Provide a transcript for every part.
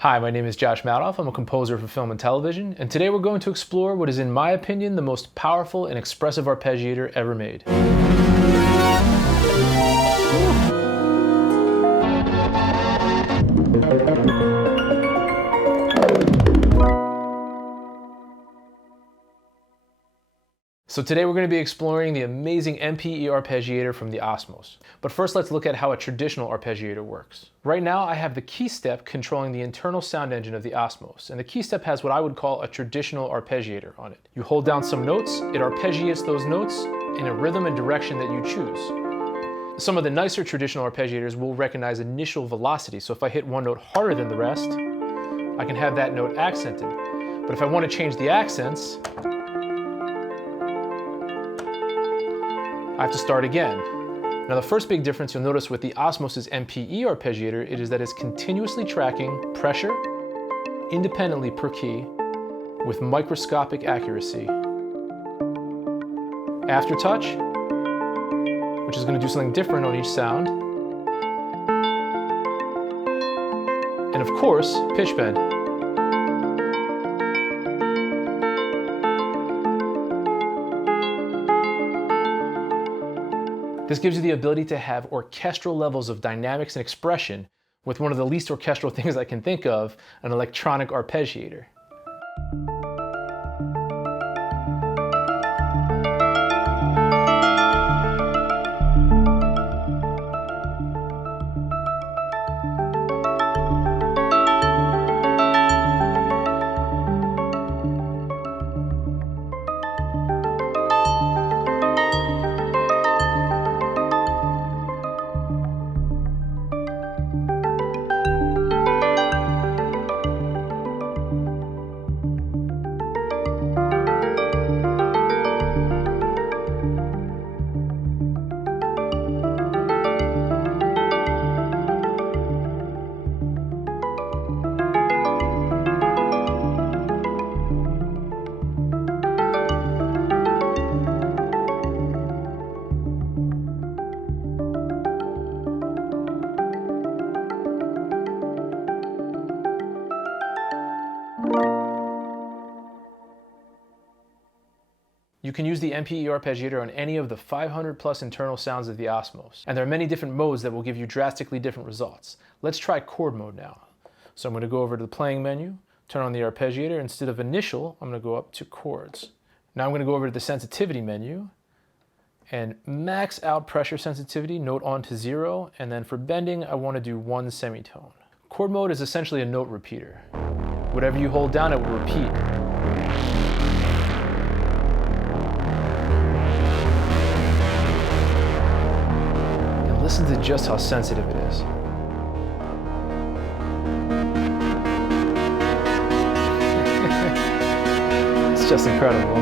Hi, my name is Josh Madoff. I'm a composer for film and television, and today we're going to explore what is, in my opinion, the most powerful and expressive arpeggiator ever made. So today we're going to be exploring the amazing MPE arpeggiator from the Osmose. But first let's look at how a traditional arpeggiator works. Right now I have the key step controlling the internal sound engine of the Osmose, and the key step has what I would call a traditional arpeggiator on it. You hold down some notes, it arpeggiates those notes in a rhythm and direction that you choose. Some of the nicer traditional arpeggiators will recognize initial velocity, so if I hit one note harder than the rest, I can have that note accented. But if I want to change the accents, I have to start again. Now the first big difference you'll notice with the Osmose's MPE arpeggiator is that it's continuously tracking pressure independently per key with microscopic accuracy. Aftertouch, which is going to do something different on each sound. And of course, pitch bend. This gives you the ability to have orchestral levels of dynamics and expression with one of the least orchestral things I can think of, an electronic arpeggiator. You can use the MPE arpeggiator on any of the 500 plus internal sounds of the Osmose, and there are many different modes that will give you drastically different results. Let's try chord mode now. So I'm going to go over to the playing menu, turn on the arpeggiator. Instead of initial, I'm going to go up to chords. Now I'm going to go over to the sensitivity menu and max out pressure sensitivity, note on to 0, and then for bending I want to do 1 semitone. Chord mode is essentially a note repeater. Whatever you hold down, it will repeat. Listen to just how sensitive it is. It's just incredible.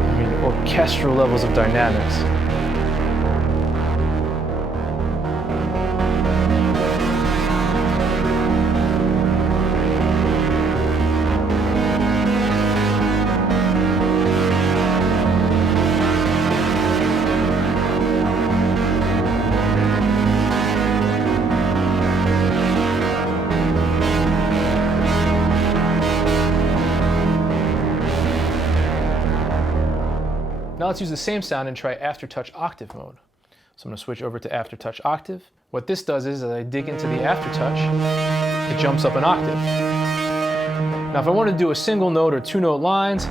I mean, orchestral levels of dynamics. Now let's use the same sound and try aftertouch octave mode. So I'm going to switch over to aftertouch octave. What this does is, as I dig into the aftertouch, it jumps up an octave. Now if I want to do a single note or 2 note lines,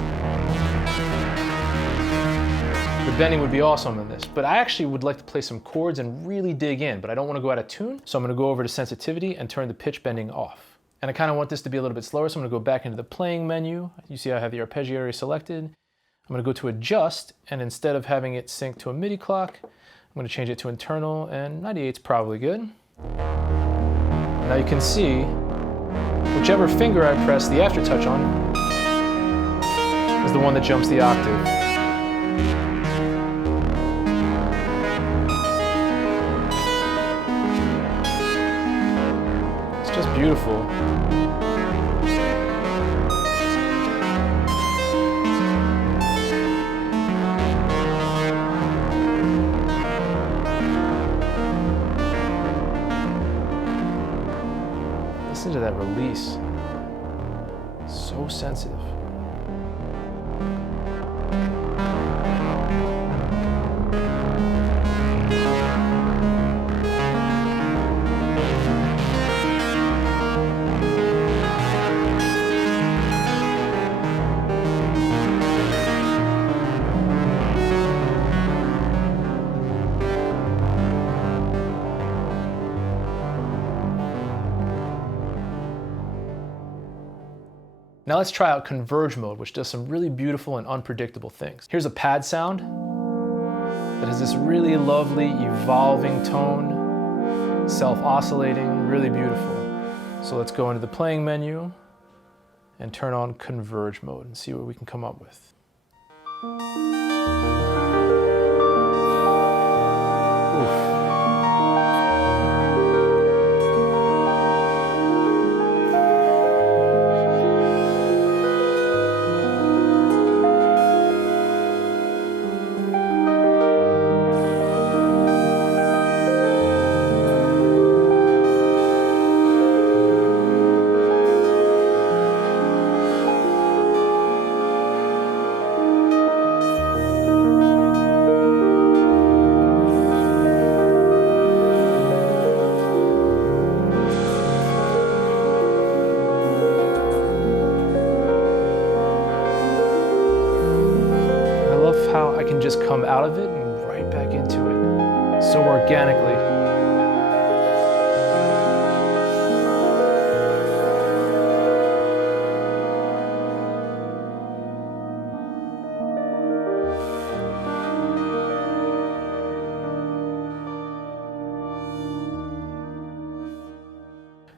the bending would be awesome in this. But I actually would like to play some chords and really dig in, but I don't want to go out of tune. So I'm going to go over to sensitivity and turn the pitch bending off. And I kind of want this to be a little bit slower, so I'm going to go back into the playing menu. You see I have the arpeggiator selected. I'm going to go to adjust, and instead of having it sync to a MIDI clock, I'm going to change it to internal, and 98 is probably good. Now you can see, whichever finger I press the aftertouch on is the one that jumps the octave. It's just beautiful. release. So sensitive. Now let's try out converge mode, which does some really beautiful and unpredictable things. Here's a pad sound that has this really lovely evolving tone, self-oscillating, really beautiful. So let's go into the playing menu and turn on converge mode and see what we can come up with. Oof. How I can just come out of it and right back into it so organically.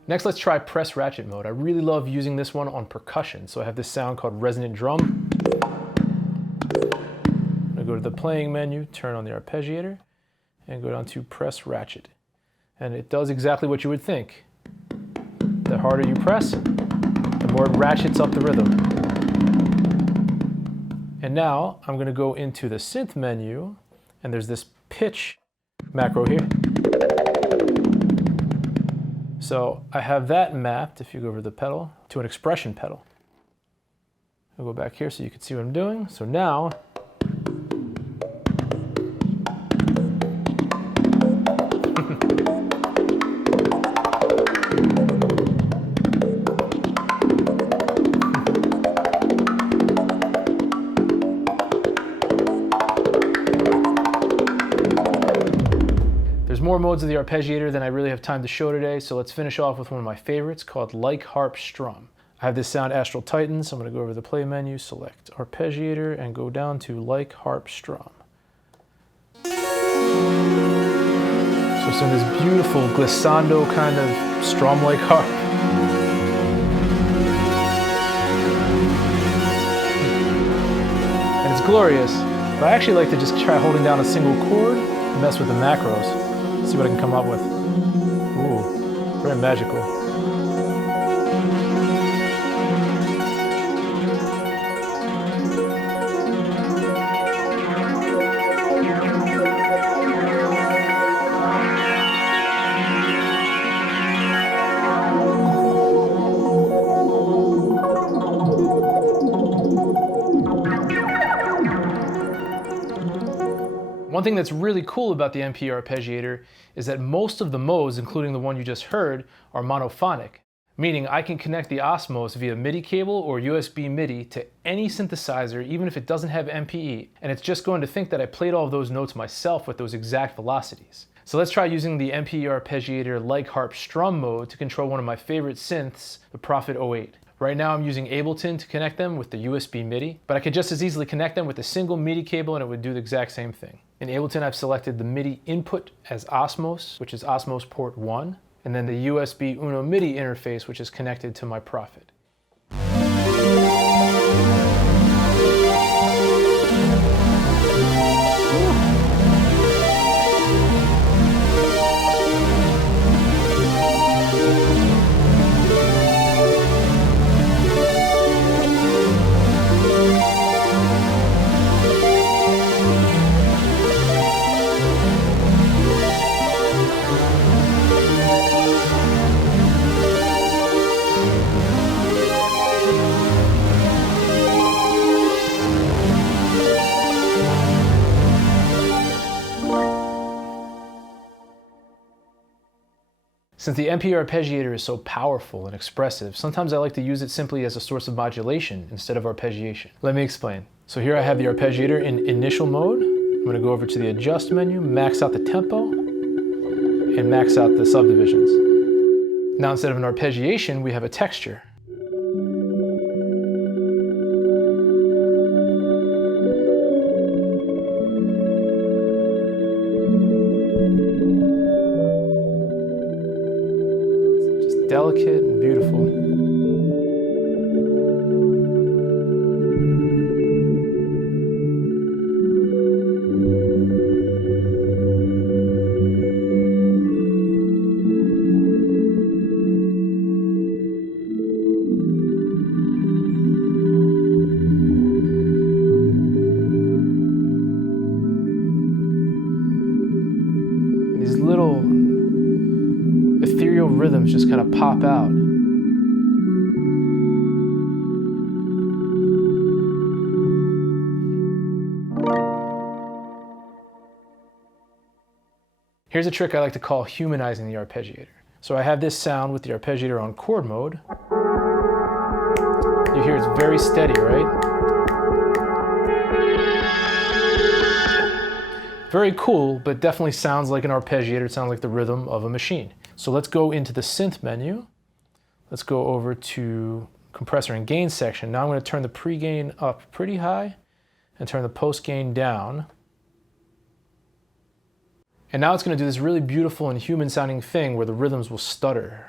Next, let's try press ratchet mode. I really love using this one on percussion. So I have this sound called resonant drum. Go to the playing menu, turn on the arpeggiator, and go down to press ratchet. And it does exactly what you would think. The harder you press, the more it ratchets up the rhythm. And now I'm going to go into the synth menu, and there's this pitch macro here. So I have that mapped, if you go over the pedal, to an expression pedal. I'll go back here so you can see what I'm doing. So now, there's more modes of the arpeggiator than I really have time to show today, so let's finish off with one of my favorites called like harp strum. I have this sound Astral Titan, so I'm going to go over the play menu, select arpeggiator, and go down to like harp strum. So it's in this beautiful glissando kind of strum-like harp. And it's glorious, but I actually like to just try holding down a single chord and mess with the macros. See what I can come up with. Ooh, very magical. One thing that's really cool about the MP arpeggiator is that most of the modes, including the one you just heard, are monophonic, meaning I can connect the Osmose via MIDI cable or USB MIDI to any synthesizer, even if it doesn't have MPE, and it's just going to think that I played all of those notes myself with those exact velocities. So let's try using the MP arpeggiator like harp strum mode to control one of my favorite synths, the Prophet 08. Right now I'm using Ableton to connect them with the USB MIDI, but I could just as easily connect them with a single MIDI cable and it would do the exact same thing. In Ableton I've selected the MIDI input as Osmose, which is Osmose port 1, and then the USB Uno MIDI interface, which is connected to my Prophet. Since the MPE arpeggiator is so powerful and expressive, sometimes I like to use it simply as a source of modulation instead of arpeggiation. Let me explain. So here I have the arpeggiator in initial mode. I'm going to go over to the adjust menu, max out the tempo, and max out the subdivisions. Now instead of an arpeggiation, we have a texture. Delicate and beautiful. These little ethereal rhythms just kind of pop out. Here's a trick I like to call humanizing the arpeggiator. So I have this sound with the arpeggiator on chord mode. You hear it's very steady, right? Very cool, but definitely sounds like an arpeggiator. It sounds like the rhythm of a machine. So let's go into the synth menu. Let's go over to compressor and gain section. Now I'm going to turn the pre-gain up pretty high and turn the post-gain down. And now it's going to do this really beautiful and human sounding thing where the rhythms will stutter.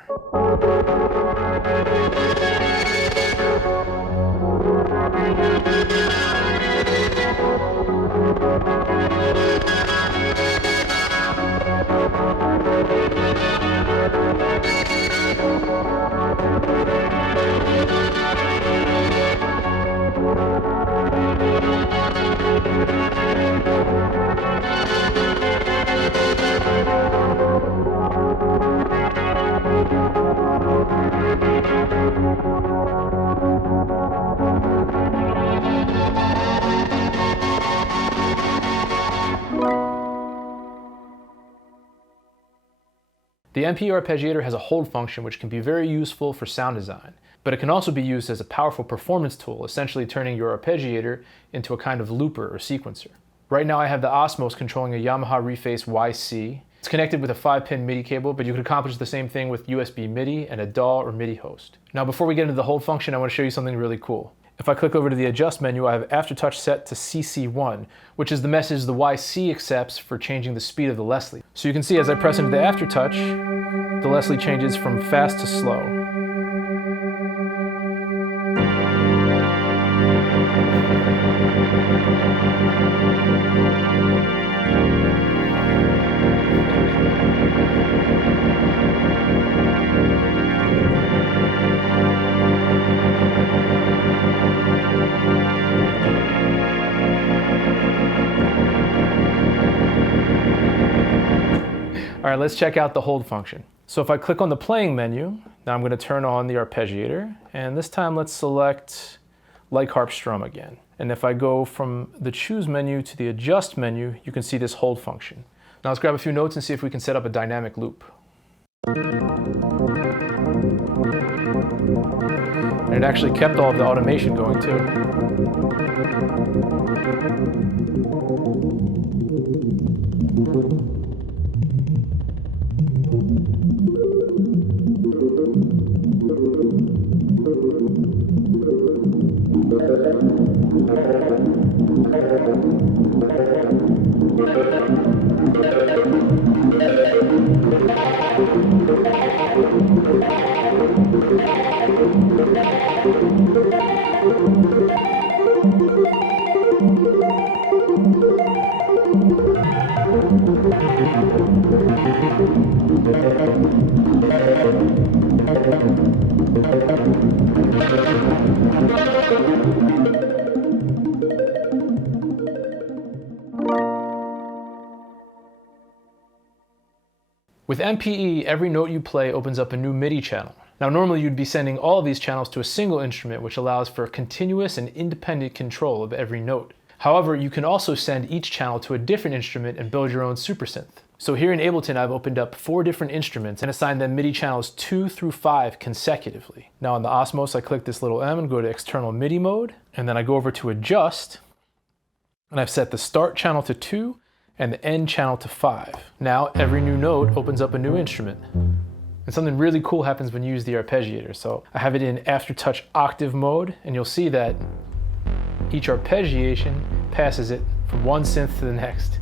The MPE arpeggiator has a hold function which can be very useful for sound design, but it can also be used as a powerful performance tool, essentially turning your arpeggiator into a kind of looper or sequencer. Right now I have the Osmose controlling a Yamaha Reface YC. It's connected with a 5-pin MIDI cable, but you could accomplish the same thing with USB MIDI and a DAW or MIDI host. Now before we get into the hold function, I want to show you something really cool. If I click over to the adjust menu, I have aftertouch set to CC1, which is the message the YC accepts for changing the speed of the Leslie. So you can see as I press into the aftertouch, the Leslie changes from fast to slow. All right, let's check out the hold function. So if I click on the playing menu, now I'm going to turn on the arpeggiator, and this time let's select like harp strum again. And if I go from the choose menu to the adjust menu, you can see this hold function. Now let's grab a few notes and see if we can set up a dynamic loop. And it actually kept all of the automation going too. With MPE, every note you play opens up a new MIDI channel. Now normally you'd be sending all of these channels to a single instrument, which allows for continuous and independent control of every note. However, you can also send each channel to a different instrument and build your own super synth. So here in Ableton, I've opened up 4 different instruments and assigned them MIDI channels 2 through 5 consecutively. Now on the Osmose, I click this little M and go to external MIDI mode, and then I go over to adjust, and I've set the start channel to 2 and the end channel to 5. Now every new note opens up a new instrument. And something really cool happens when you use the arpeggiator. So I have it in aftertouch octave mode, and you'll see that each arpeggiation passes it from one synth to the next.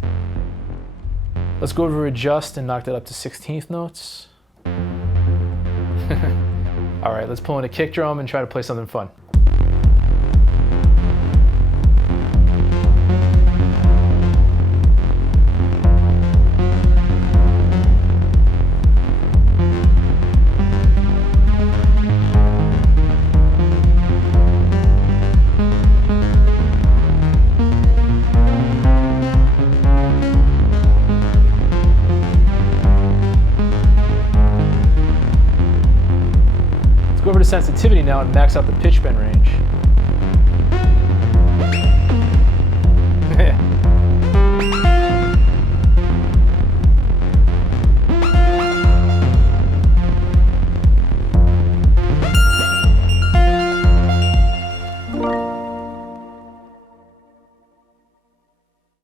Let's go over adjust and knock that up to 16th notes. All right, let's pull in a kick drum and try to play something fun. Go over to sensitivity now and max out the pitch bend range.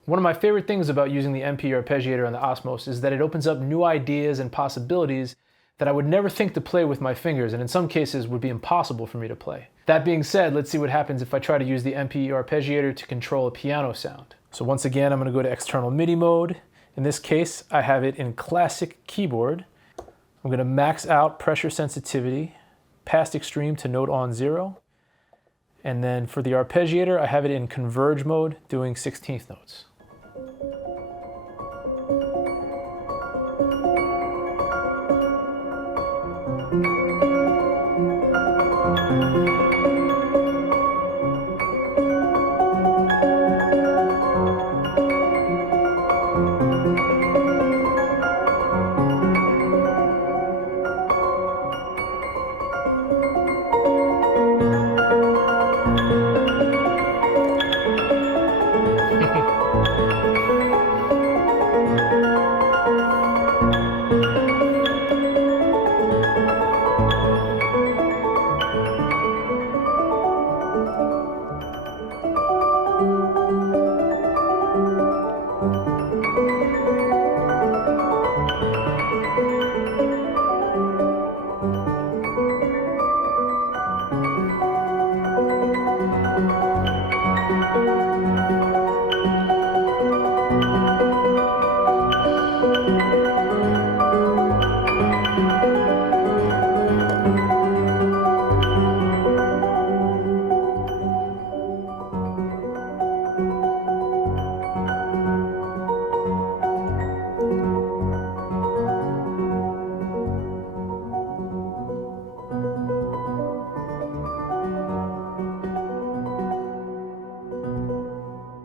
One of my favorite things about using the MP arpeggiator on the Osmose is that it opens up new ideas and possibilities that I would never think to play with my fingers, and in some cases would be impossible for me to play. That being said, let's see what happens if I try to use the MP arpeggiator to control a piano sound. So once again, I'm going to go to external MIDI mode. In this case, I have it in classic keyboard. I'm going to max out pressure sensitivity, past extreme to note on 0. And then for the arpeggiator, I have it in converge mode, doing 16th notes.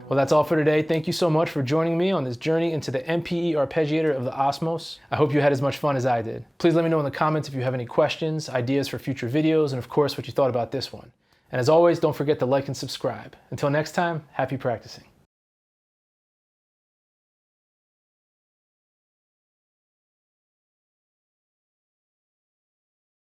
Well, that's all for today. Thank you so much for joining me on this journey into the MPE arpeggiator of the Osmose. I hope you had as much fun as I did. Please let me know in the comments if you have any questions, ideas for future videos, and of course, what you thought about this one. And as always, don't forget to like and subscribe. Until next time, happy practicing.